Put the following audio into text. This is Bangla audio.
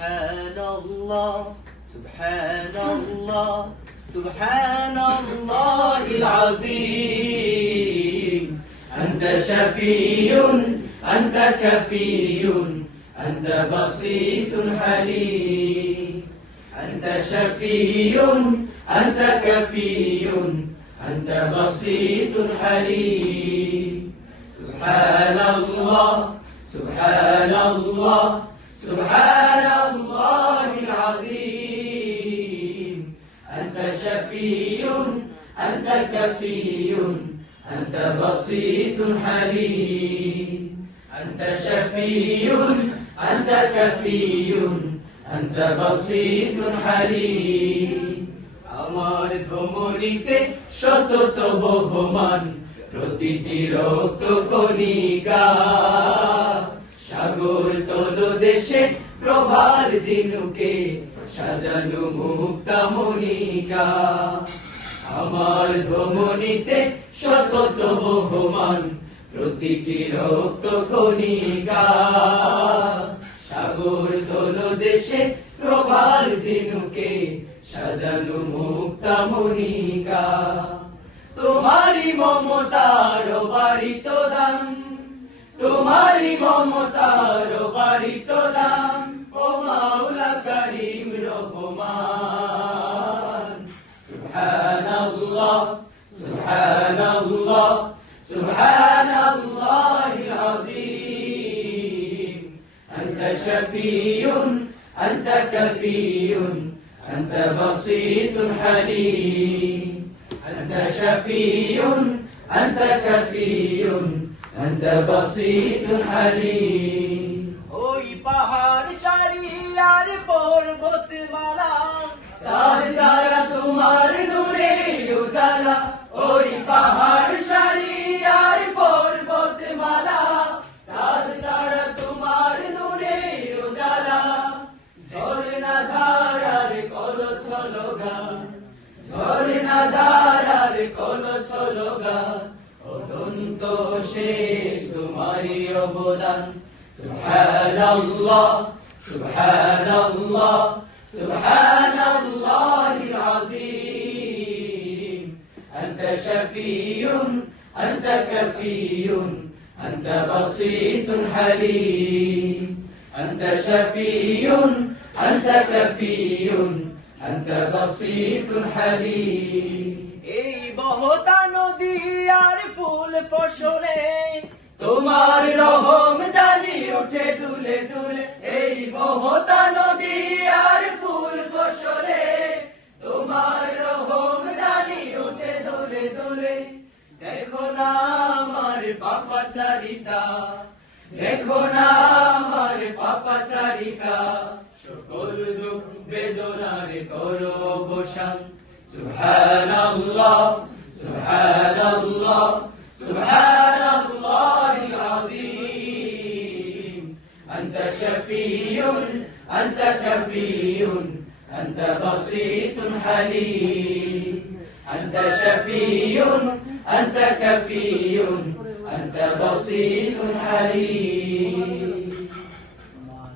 Subhanallah, Subhanallah, Subhanallahil Azim. Anta Shafi'un, Anta Kafiyun, Anta Basitun Halim. Anta Shafi'un, Anta Kafiyun, Anta Basitun Halim. Subhanallah, Subhanallah, Subhanallahil Azim. Anta Shafi'un, Anta Kafiyun, Anta Basitun Halim. Anta Shafi'un, Anta Kafiyun, Anta Basitun Halim. আমার ধমনীতে শতত বহমান, প্রতিটি রক্ত কণিকা। সাগর তলদেশে প্রভার ঝিনুকে সাজানো মুক্তা মনিকা। আমার ধমনীতে শতত বহমান, প্রতিটি রক্ত কণিকা। সাগর তলদেশে প্রভার ঝিনুকে সাজানো মুক্তা মনিকা। তোমারি মমতার বাড়িত দান, তোমারি মমতার বাড়িত দান, ও মাওলা করিম রহমান। সুবহানাল্লাহ, সুবহানাল্লাহ, সুবহানাল্লাহিল আযীম। আনতা শাফিউন, আনতা কাফিউন, আনতা বাসীতুল হালিম। আনতা শাফিউন, আনতা কাফিউন, আনতা বাসীতুল হালিম। ওই পাহাড় সারি আর পর্বতমালা, চাঁদ তারা তোমার নূরে উজালা। ওই পাহাড় সারি আর পর্বতমালা, চাঁদ তারা তোমার নূরে উজালা। ঝরনা ধারার কলছল গান, ঝরনা ধারার কলছল গান, অনন্ত শেষ তোমারি অবদান। সুবহানাল্লাহ, সুবহানাল্লাহ, সুবহানাল্লাহিল আযীম। আনতা শাফিউন, আনতা কাফিউন, আনতা বাসীতুল হালিম। আনতা শাফিউন, আনতা কাফিউন, আনতা বাসীতুল হালিম। এই বহতা নদী আর ফুল ফসলে তোমার রহম জানি উঠে দুলে দুলে। এই বহতা নদী আর ফুল ফসলে তোমার রহম জানি উঠে দুলে দুলে। দেখো না আমার পাপাচারিতা, দেখো না আমার পাপাচারিতা, সকল দুঃখ বেদনার করো অবসান। সুবহানাল্লাহ, সুবহানাল্লাহ, সুবহানাল্লাহিল আযীম। আনতা শাফিউন, আনতা কাফিউন, আনতা বাসীতুল হালিম। আনতা শাফিউন, আনতা কাফিউন, আনতা বাসীতুল হালিম।